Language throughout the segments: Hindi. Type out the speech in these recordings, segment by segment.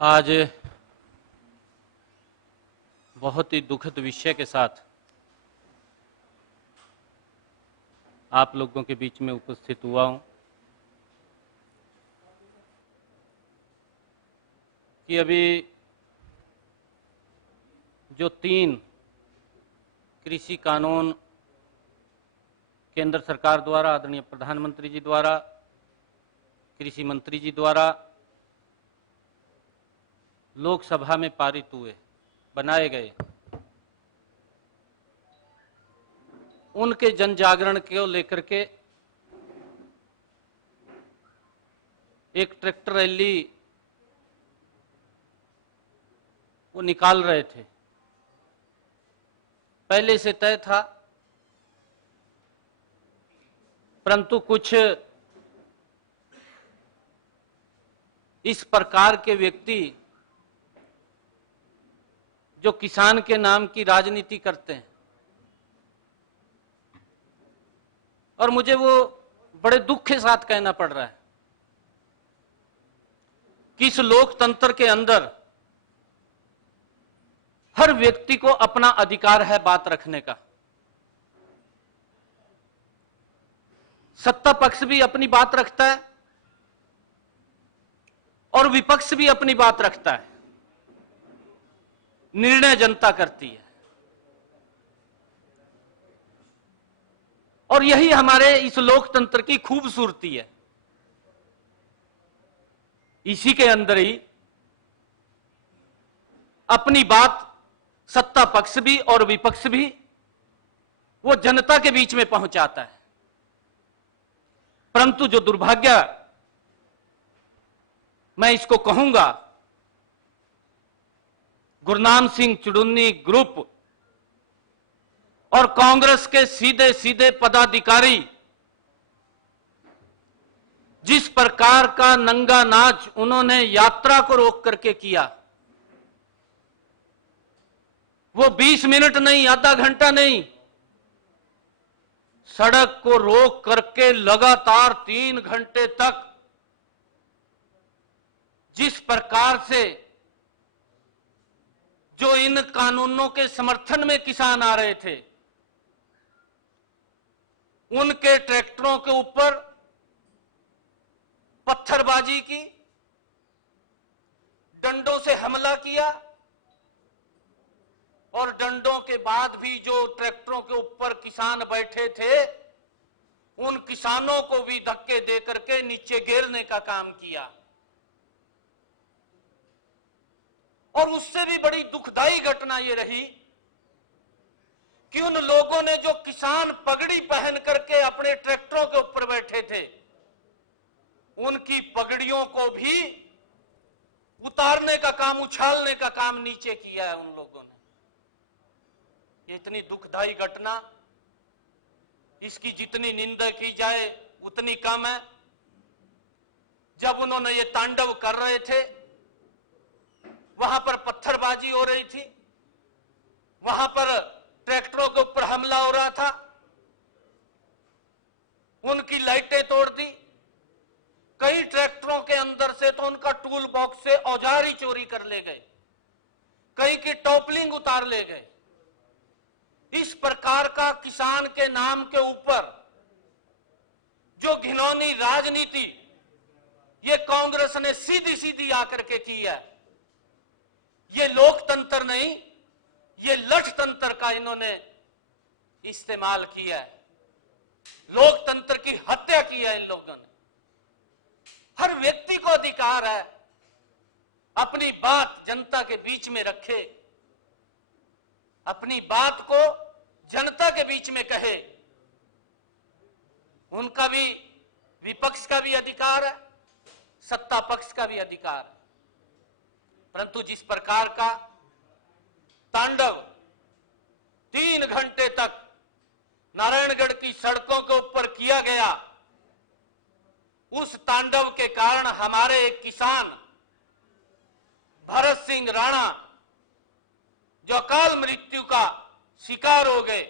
आज बहुत ही दुखद विषय के साथ आप लोगों के बीच में उपस्थित हुआ हूं कि अभी जो 3 कृषि कानून केंद्र सरकार द्वारा, आदरणीय प्रधानमंत्री जी द्वारा, कृषि मंत्री जी द्वारा लोकसभा में पारित हुए, बनाए गए, उनके जन जागरण को लेकर के एक ट्रैक्टर रैली वो निकाल रहे थे। पहले से तय था, परंतु कुछ इस प्रकार के व्यक्ति जो किसान के नाम की राजनीति करते हैं, और मुझे वो बड़े दुख के साथ कहना पड़ रहा है कि इस लोकतंत्र के अंदर हर व्यक्ति को अपना अधिकार है बात रखने का। सत्ता पक्ष भी अपनी बात रखता है और विपक्ष भी अपनी बात रखता है। निर्णय जनता करती है और यही हमारे इस लोकतंत्र की खूबसूरती है। इसी के अंदर ही अपनी बात सत्ता पक्ष भी और विपक्ष भी वो जनता के बीच में पहुंचाता है। परंतु जो दुर्भाग्य मैं इसको कहूंगा, गुरनाम सिंह चुड़ुन्नी ग्रुप और कांग्रेस के सीधे सीधे पदाधिकारी जिस प्रकार का नंगा नाच उन्होंने यात्रा को रोक करके किया, वो 20 मिनट नहीं, आधा घंटा नहीं, सड़क को रोक करके लगातार 3 घंटे तक जिस प्रकार से जो इन कानूनों के समर्थन में किसान आ रहे थे, उनके ट्रैक्टरों के ऊपर पत्थरबाजी की, डंडों से हमला किया और डंडों के बाद भी जो ट्रैक्टरों के ऊपर किसान बैठे थे, उन किसानों को भी धक्के दे करके नीचे गिरने का काम किया। और उससे भी बड़ी दुखदाई घटना यह रही कि उन लोगों ने जो किसान पगड़ी पहन करके अपने ट्रैक्टरों के ऊपर बैठे थे, उनकी पगड़ियों को भी उतारने का काम, उछालने का काम नीचे किया है उन लोगों ने। ये इतनी दुखदाई घटना, इसकी जितनी निंदा की जाए उतनी कम है। जब उन्होंने ये तांडव कर रहे थे, वहां पर पत्थरबाजी हो रही थी, वहां पर ट्रैक्टरों के ऊपर हमला हो रहा था, उनकी लाइटें तोड़ दी, कई ट्रैक्टरों के अंदर से तो उनका टूल बॉक्स से औजार ही चोरी कर ले गए, कई की टॉपलिंग उतार ले गए। इस प्रकार का किसान के नाम के ऊपर जो घिनौनी राजनीति ये कांग्रेस ने सीधी सीधी आकर के की है, ये लोकतंत्र नहीं, ये लठतंत्र का इन्होंने इस्तेमाल किया है। लोकतंत्र की हत्या की है इन लोगों ने। हर व्यक्ति को अधिकार है अपनी बात जनता के बीच में रखे, अपनी बात को जनता के बीच में कहे। उनका भी, विपक्ष का भी अधिकार है, सत्ता पक्ष का भी अधिकार है। परंतु जिस प्रकार का तांडव 3 घंटे तक नारायणगढ़ की सड़कों के ऊपर किया गया, उस तांडव के कारण हमारे एक किसान भरत सिंह राणा जो अकाल मृत्यु का शिकार हो गए,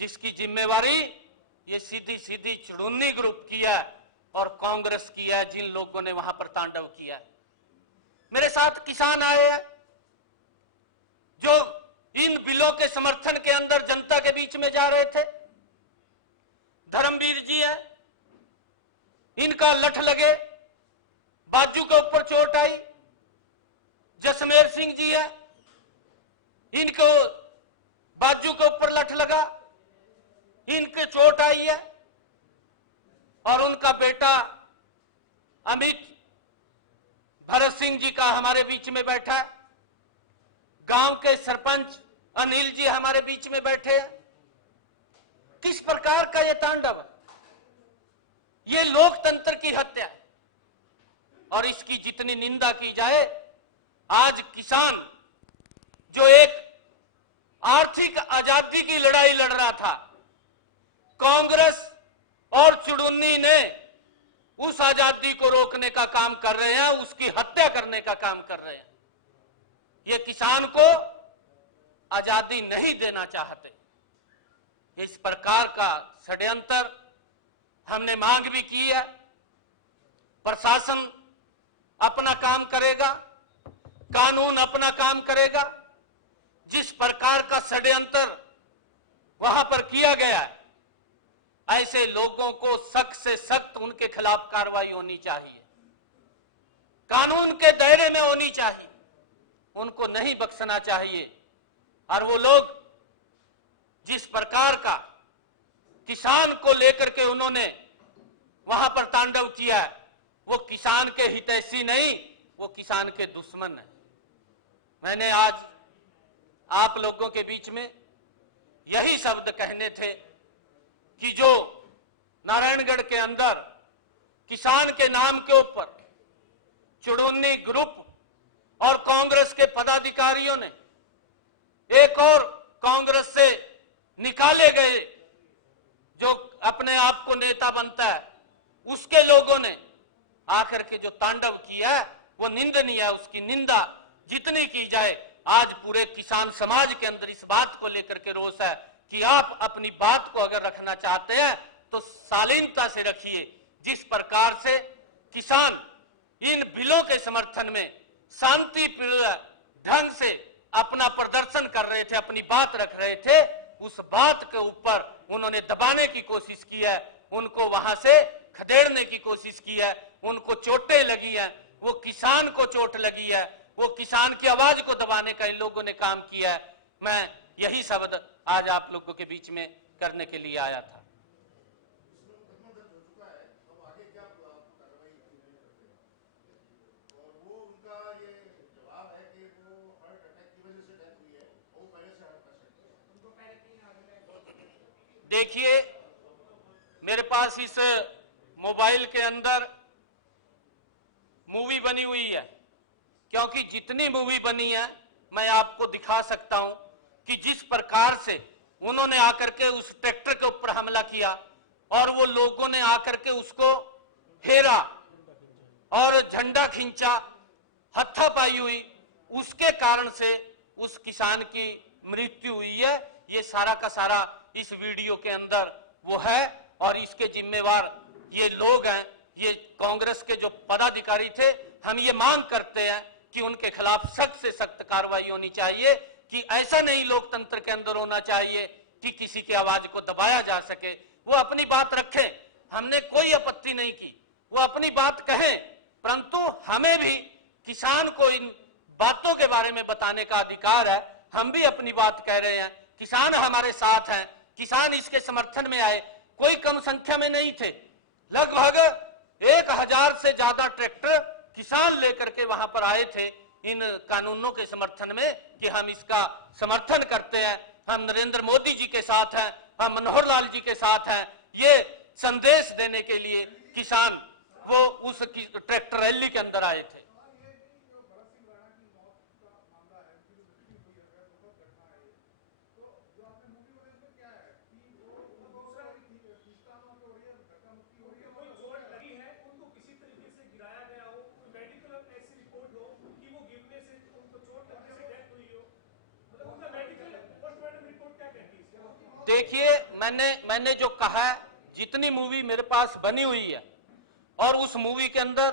जिसकी जिम्मेवारी ये सीधी सीधी चुड़ुन्नी ग्रुप की है और कांग्रेस की है, जिन लोगों ने वहां पर तांडव किया। मेरे साथ किसान आए हैं जो इन बिलों के समर्थन के अंदर जनता के बीच में जा रहे थे। धर्मवीर जी है, इनका लठ लगे, बाजू के ऊपर चोट आई। जसमेर सिंह जी है, इनको बाजू के ऊपर लठ लगा, इनके चोट आई है। और उनका बेटा अमित भरत सिंह जी का हमारे बीच में बैठा है। गांव के सरपंच अनिल जी हमारे बीच में बैठे हैं। किस प्रकार का यह तांडव है? यह लोकतंत्र की हत्या है और इसकी जितनी निंदा की जाए, आज किसान जो एक आर्थिक आजादी की लड़ाई लड़ रहा था, कांग्रेस और चुड़ुन्नी ने उस आजादी को रोकने का काम कर रहे हैं, उसकी हत्या करने का काम कर रहे हैं। ये किसान को आजादी नहीं देना चाहते। इस प्रकार का षड्यंत्र हमने मांग भी की है। प्रशासन अपना काम करेगा, कानून अपना काम करेगा। जिस प्रकार का षड्यंत्र वहां पर किया गया है, ऐसे लोगों को सख्त से सख्त उनके खिलाफ कार्रवाई होनी चाहिए, कानून के दायरे में होनी चाहिए, उनको नहीं बख्शना चाहिए। और वो लोग जिस प्रकार का किसान को लेकर के उन्होंने वहां पर तांडव किया है, वो किसान के हितैषी नहीं, वो किसान के दुश्मन है। मैंने आज आप लोगों के बीच में यही शब्द कहने थे कि जो नारायणगढ़ के अंदर किसान के नाम के ऊपर चुड़ुन्नी ग्रुप और कांग्रेस के पदाधिकारियों ने एक और कांग्रेस से निकाले गए जो अपने आप को नेता बनता है, उसके लोगों ने आकर के जो तांडव किया है वो निंदनीय है। उसकी निंदा जितनी की जाए, आज पूरे किसान समाज के अंदर इस बात को लेकर के रोष है कि आप अपनी बात को अगर रखना चाहते हैं तो शालीनता से रखिए। जिस प्रकार से किसान इन बिलों के समर्थन में शांतिपूर्ण ढंग से अपना प्रदर्शन कर रहे थे, अपनी बात रख रहे थे, उस बात के ऊपर उन्होंने दबाने की कोशिश की है, उनको वहां से खदेड़ने की कोशिश की है, उनको चोटें लगी है, वो किसान को चोट लगी है, वो किसान की आवाज को दबाने का इन लोगों ने काम किया है। मैं यही शब्द आज आप लोगों के बीच में करने के लिए आया था। देखिए, मेरे पास इस मोबाइल के अंदर मूवी बनी हुई है, क्योंकि जितनी मूवी बनी है मैं आपको दिखा सकता हूं कि जिस प्रकार से उन्होंने आकर के उस ट्रैक्टर के ऊपर हमला किया और वो लोगों ने आकर के उसको घेरा और झंडा खींचा, हत्थापाई हुई, उसके कारण से उस किसान की मृत्यु हुई है। ये सारा का सारा इस वीडियो के अंदर वो है और इसके जिम्मेवार ये लोग हैं, ये कांग्रेस के जो पदाधिकारी थे। हम ये मांग करते हैं कि उनके खिलाफ सख्त से सख्त कार्रवाई होनी चाहिए, कि ऐसा नहीं लोकतंत्र के अंदर होना चाहिए कि किसी की आवाज को दबाया जा सके। वो अपनी बात रखें, हमने कोई आपत्ति नहीं की, वो अपनी बात कहें, परंतु हमें भी किसान को इन बातों के बारे में बताने का अधिकार है। हम भी अपनी बात कह रहे हैं, किसान हमारे साथ हैं, किसान इसके समर्थन में आए। कोई कम संख्या में नहीं थे, लगभग 1000 से ज्यादा ट्रैक्टर किसान लेकर के वहां पर आए थे इन कानूनों के समर्थन में कि हम इसका समर्थन करते हैं, हम नरेंद्र मोदी जी के साथ हैं, हम मनोहर लाल जी के साथ हैं। ये संदेश देने के लिए किसान वो उस ट्रैक्टर रैली के अंदर आए थे। देखिए, मैंने जो कहा है, जितनी मूवी मेरे पास बनी हुई है और उस मूवी के अंदर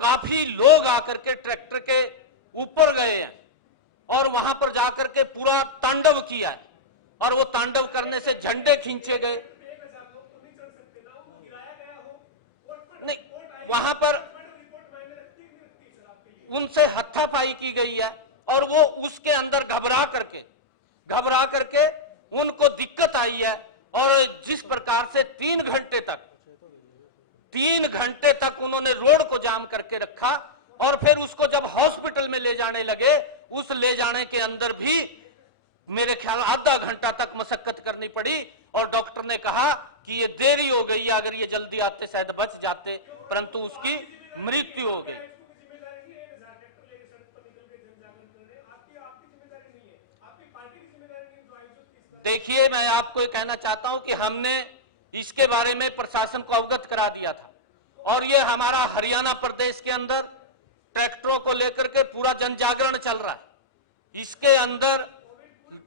काफी लोग आकर के ट्रैक्टर के ऊपर गए हैं और वहां पर जाकर के पूरा तांडव किया है, और वो तांडव करने से झंडे खींचे गए। नहीं, वहां पर उनसे हत्थापाई की गई है और वो उसके अंदर घबरा करके उनको दिक्कत आई है। और जिस प्रकार से 3 घंटे तक उन्होंने रोड को जाम करके रखा, और फिर उसको जब हॉस्पिटल में ले जाने लगे, उस ले जाने के अंदर भी मेरे ख्याल आधा घंटा तक मशक्कत करनी पड़ी, और डॉक्टर ने कहा कि ये देरी हो गई है, अगर ये जल्दी आते शायद बच जाते, परंतु उसकी मृत्यु हो गई। देखिए, मैं आपको ये कहना चाहता हूं कि हमने इसके बारे में प्रशासन को अवगत करा दिया था, और ये हमारा हरियाणा प्रदेश के अंदर ट्रैक्टरों को लेकर के पूरा जन जागरण चल रहा है। इसके अंदर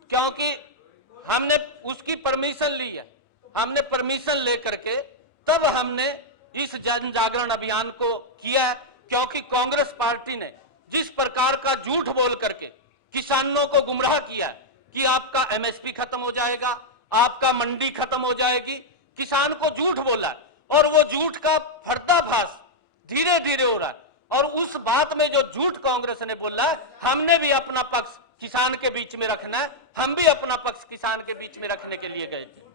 क्योंकि हमने उसकी परमिशन ली है, हमने परमिशन लेकर के तब हमने इस जन जागरण अभियान को किया है, क्योंकि कांग्रेस पार्टी ने जिस प्रकार का झूठ बोल करके किसानों को गुमराह किया है कि आपका एमएसपी खत्म हो जाएगा, आपका मंडी खत्म हो जाएगी, किसान को झूठ बोला है, और वो झूठ का पर्दाफाश धीरे धीरे हो रहा है। और उस बात में जो झूठ कांग्रेस ने बोला है, हमने भी अपना पक्ष किसान के बीच में रखना है, हम भी अपना पक्ष किसान के बीच में रखने के लिए गए थे।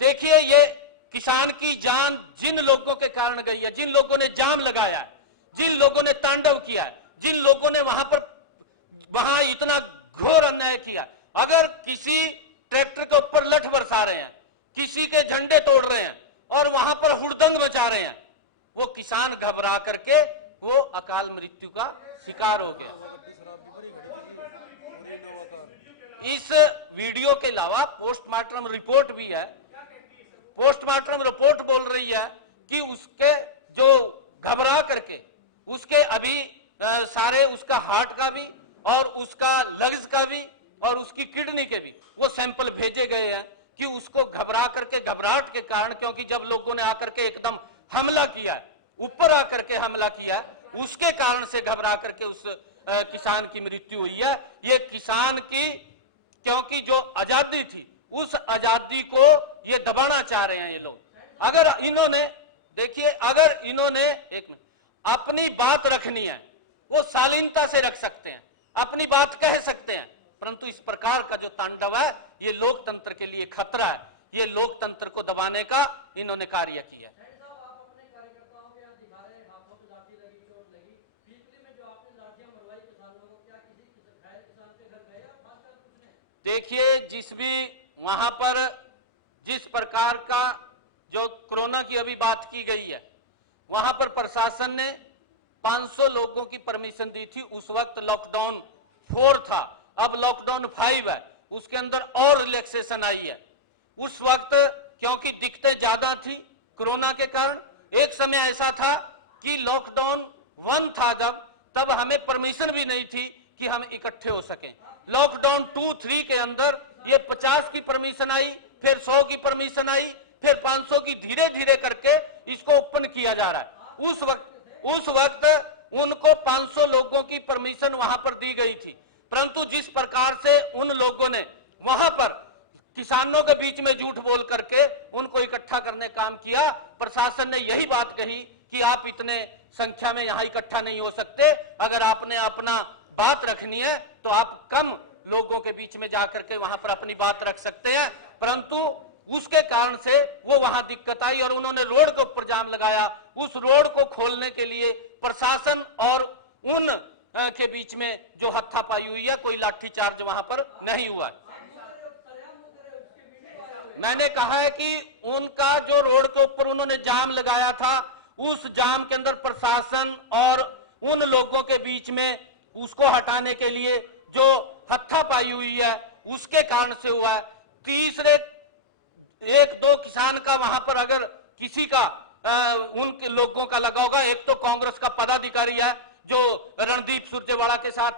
देखिए, ये किसान की जान जिन लोगों के कारण गई है, जिन लोगों ने जाम लगाया है, जिन लोगों ने तांडव किया है, जिन लोगों ने वहां इतना घोर अन्याय किया, अगर किसी ट्रैक्टर के ऊपर लठ बरसा रहे हैं, किसी के झंडे तोड़ रहे हैं और वहां पर हुड़दंग मचा रहे हैं, वो किसान घबरा करके वो अकाल मृत्यु का शिकार हो गया। इस वीडियो के अलावा पोस्टमार्टम रिपोर्ट भी है। पोस्टमार्टम रिपोर्ट बोल रही है कि उसके जो घबरा करके उसके अभी सारे उसका हार्ट का भी और उसका लग्स का भी और उसकी किडनी के भी वो सैंपल भेजे गए हैं कि उसको घबरा करके, घबराहट के कारण, क्योंकि जब लोगों ने आकर के एकदम हमला किया है, ऊपर आकर के हमला किया, उसके कारण से घबरा करके उस किसान की मृत्यु हुई है। ये किसान की, क्योंकि जो आजादी थी, उस आजादी को ये दबाना चाह रहे हैं ये लोग। अगर इन्होंने, देखिए, अगर इन्होंने एक मिनट अपनी बात रखनी है, वो शालीनता से रख सकते हैं, अपनी बात कह सकते हैं, परंतु इस प्रकार का जो तांडव है, ये लोकतंत्र के लिए खतरा है। ये लोकतंत्र को दबाने का इन्होंने कार्य किया। देखिए, वहां पर जिस प्रकार का जो कोरोना की अभी बात की गई है, वहां पर प्रशासन ने 500 लोगों की परमिशन दी थी। उस वक्त लॉकडाउन 4 था, अब लॉकडाउन 5 है, उसके अंदर और रिलैक्सेशन आई है। उस वक्त क्योंकि दिक्कतें ज्यादा थी कोरोना के कारण, एक समय ऐसा था कि लॉकडाउन 1 था तब हमें परमिशन भी नहीं थी कि हम इकट्ठे हो सकें। लॉकडाउन 2, 3 के अंदर ये 50 की परमिशन आई, फिर 100 की परमिशन आई, फिर 500 की, धीरे धीरे करके इसको ओपन किया जा रहा है। उस वक्त उनको 500 लोगों की परमिशन वहां पर दी गई थी, परंतु जिस प्रकार से उन लोगों ने वहां पर किसानों के बीच में झूठ बोल करके उनको इकट्ठा करने का काम किया, प्रशासन ने यही बात कही कि आप इतने संख्या में यहां इकट्ठा नहीं हो सकते, अगर आपने अपना बात रखनी है तो आप कम लोगों के बीच में जाकर के वहां पर अपनी बात रख सकते हैं। परंतु उसके कारण से वो वहां दिक्कत आई और उन्होंने रोड के ऊपर जाम लगाया। उस रोड को खोलने के लिए प्रशासन और उन के बीच में जो हत्थापाई हुई है, कोई लाठीचार्ज वहां पर नहीं हुआ। मैंने कहा है कि उनका जो रोड के ऊपर उन्होंने जाम लगाया था, उस जाम के अंदर प्रशासन और उन लोगों के बीच में उसको हटाने के लिए जो हत्थापाई हुई है, उसके कारण से हुआ है। तीसरे 1-2 किसान का वहां पर अगर किसी का उन लोगों का लगा होगा, एक तो कांग्रेस का पदाधिकारी है जो रणदीप सुरजेवाला के साथ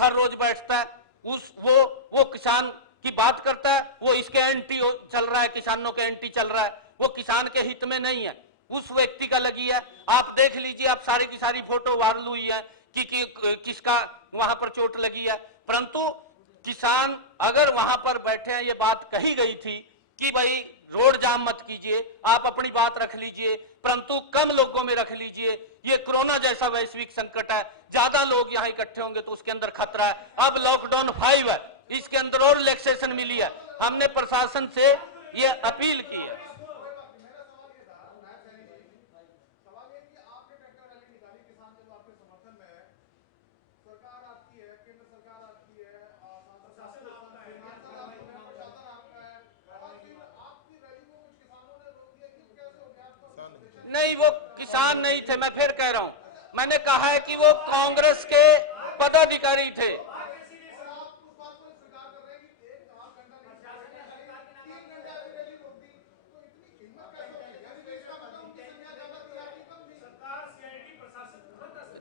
हर रोज बैठता है, वो किसान की बात करता है, वो इसके एंटी चल रहा है, किसानों के एंटी चल रहा है। वो किसान के हित में नहीं है, उस व्यक्ति का लगी है। आप देख लीजिए, आप सारी की सारी फोटो वायरल हुई है कि किसका वहां पर चोट लगी है। परंतु किसान अगर वहां पर बैठे हैं, ये बात कही गई थी कि भाई रोड जाम मत कीजिए, आप अपनी बात रख लीजिए, परंतु कम लोगों में रख लीजिए। ये कोरोना जैसा वैश्विक संकट है, ज्यादा लोग यहाँ इकट्ठे होंगे तो उसके अंदर खतरा है। अब लॉकडाउन 5 है, इसके अंदर और रिलैक्सेशन मिली है। हमने प्रशासन से ये अपील की है। नहीं, वो किसान नहीं थे, मैं फिर कह रहा हूं, मैंने कहा है कि वो कांग्रेस के पदाधिकारी थे।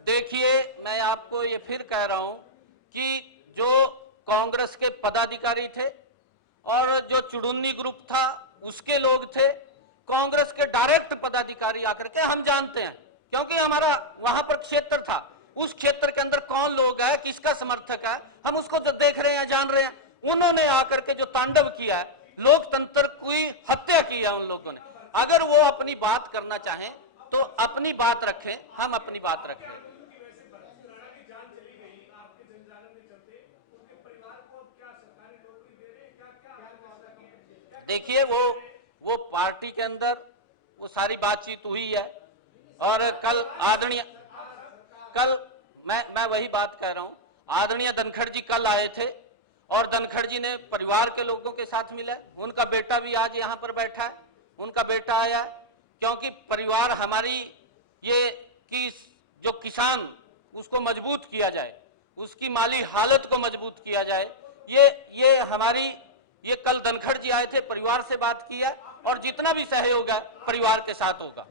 देखिए, मैं आपको ये फिर कह रहा हूं कि जो कांग्रेस के पदाधिकारी थे और जो चुड़ुन्नी ग्रुप था उसके लोग थे, कांग्रेस के डायरेक्ट पदाधिकारी आकर के, हम जानते हैं क्योंकि हमारा वहां पर क्षेत्र था, उस क्षेत्र के अंदर कौन लोग है, किसका समर्थक है, हम उसको जो देख रहे हैं, जान रहे हैं। उन्होंने आकर के जो तांडव किया है, लोकतंत्र की हत्या की है उन लोगों ने। अगर वो अपनी बात करना चाहें तो अपनी बात रखें, हम अपनी बात रखें। देखिए, वो पार्टी के अंदर वो सारी बातचीत हुई है और कल मैं वही बात कह रहा हूं, आदरणीय धनखड़ जी कल आए थे और धनखड़ जी ने परिवार के लोगों के साथ मिला। उनका बेटा भी आज यहां पर बैठा है, उनका बेटा आया है, क्योंकि परिवार हमारी ये कि जो किसान उसको मजबूत किया जाए, उसकी माली हालत को मजबूत किया जाए, ये हमारी, ये कल धनखड़ जी आए थे, परिवार से बात किया और जितना भी सहयोग है परिवार के साथ होगा।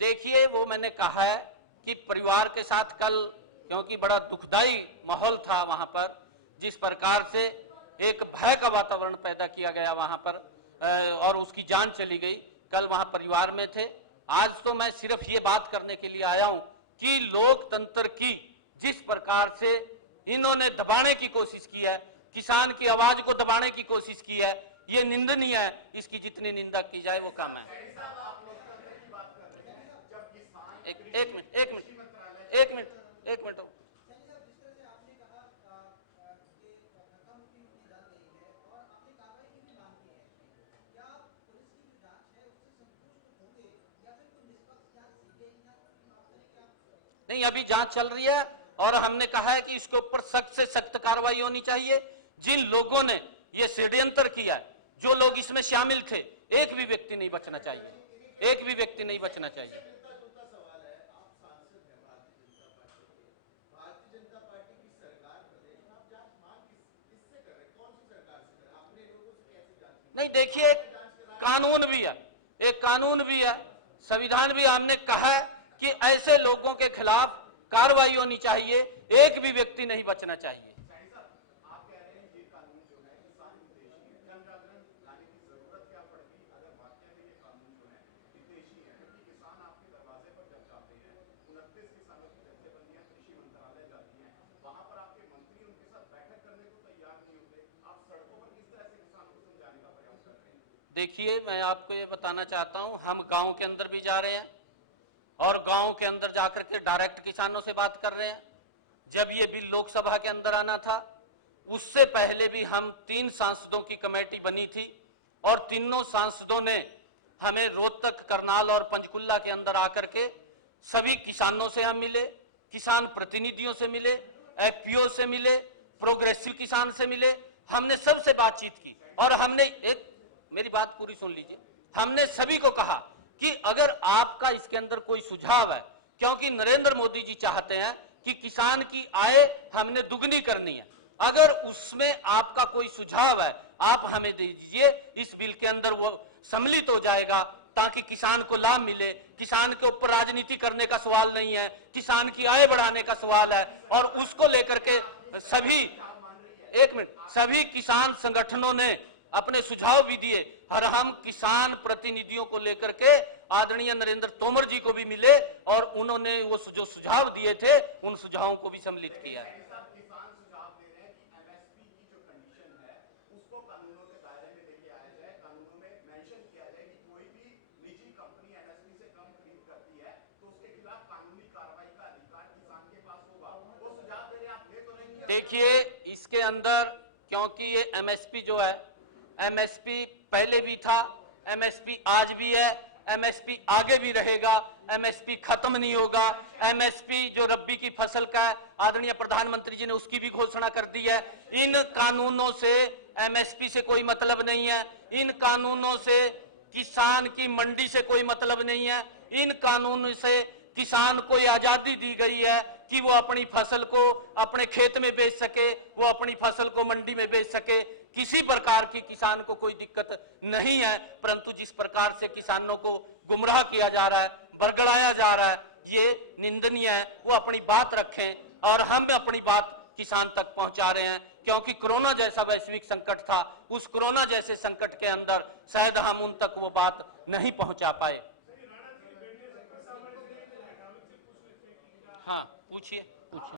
देखिए, वो मैंने कहा है कि परिवार के साथ कल, क्योंकि बड़ा दुखदाई माहौल था वहां पर, जिस प्रकार से एक भय का वातावरण पैदा किया गया वहां पर और उसकी जान चली गई, कल वहां परिवार में थे। आज तो मैं सिर्फ ये बात करने के लिए आया हूं कि लोकतंत्र की जिस प्रकार से इन्होंने दबाने की कोशिश की है, किसान की आवाज को दबाने की कोशिश की है, ये निंदनीय है। इसकी जितनी निंदा की जाए वो कम है। एक मिनट। नहीं, अभी जांच चल रही है और हमने कहा है कि इसके ऊपर सख्त से सख्त कार्रवाई होनी चाहिए। जिन लोगों ने ये षड्यंत्र किया, जो लोग इसमें शामिल थे, एक भी व्यक्ति नहीं बचना चाहिए, एक भी व्यक्ति नहीं बचना चाहिए। नहीं, देखिए, कानून भी है, एक कानून भी है, संविधान भी, हमने कहा है कि ऐसे लोगों के खिलाफ कार्रवाई होनी चाहिए, एक भी व्यक्ति नहीं बचना चाहिए। देखिए, मैं आपको ये बताना चाहता हूं, हम गांव के अंदर भी जा रहे हैं और गांव के अंदर जाकर के डायरेक्ट किसानों से बात कर रहे हैं। जब ये बिल लोकसभा के अंदर आना था, उससे पहले भी हम 3 सांसदों की कमेटी बनी थी और तीनों सांसदों ने हमें रोहतक, करनाल और पंचकुला के अंदर आकर के सभी किसानों से हम मिले, किसान प्रतिनिधियों से मिले, एफपीओ से मिले, प्रोग्रेसिव किसान से मिले, हमने सबसे बातचीत की और हमने मेरी बात पूरी सुन लीजिए, हमने सभी को कहा कि अगर आपका इसके अंदर कोई सुझाव है, क्योंकि नरेंद्र मोदी जी चाहते हैं कि किसान की आय हमने दुगनी करनी है, अगर उसमें आपका कोई सुझाव है आप हमें दे दीजिए, इस बिल के अंदर वो सम्मिलित हो जाएगा ताकि किसान को लाभ मिले। किसान के ऊपर राजनीति करने का सवाल नहीं है, किसान की आय बढ़ाने का सवाल है और उसको लेकर के सभी, एक मिनट, सभी किसान संगठनों ने अपने सुझाव भी दिए और हम किसान प्रतिनिधियों को लेकर के आदरणीय नरेंद्र तोमर जी को भी मिले और उन्होंने वो जो सुझाव दिए थे उन सुझावों को भी सम्मिलित किया है। देखिए इसके अंदर, क्योंकि ये एमएसपी जो है, एमएसपी पहले भी था, एमएसपी आज भी है, एमएसपी आगे भी रहेगा, एमएसपी खत्म नहीं होगा। एमएसपी जो रब्बी की फसल का है, आदरणीय प्रधानमंत्री जी ने उसकी भी घोषणा कर दी है। इन कानूनों से एमएसपी से कोई मतलब नहीं है, इन कानूनों से किसान की मंडी से कोई मतलब नहीं है, इन कानूनों से किसान को ये आजादी दी गई है कि वो अपनी फसल को अपने खेत में बेच सके, वो अपनी फसल को मंडी में बेच सके। किसी प्रकार की किसान को कोई दिक्कत नहीं है, परंतु जिस प्रकार से किसानों को गुमराह किया जा रहा है, बरगड़ाया जा रहा है, ये निंदनीय है। वो अपनी बात रखें और हम अपनी बात किसान तक पहुंचा रहे हैं, क्योंकि कोरोना जैसा वैश्विक संकट था, उस कोरोना जैसे संकट के अंदर शायद हम उन तक वो बात नहीं पहुंचा पाए। हाँ पूछिए।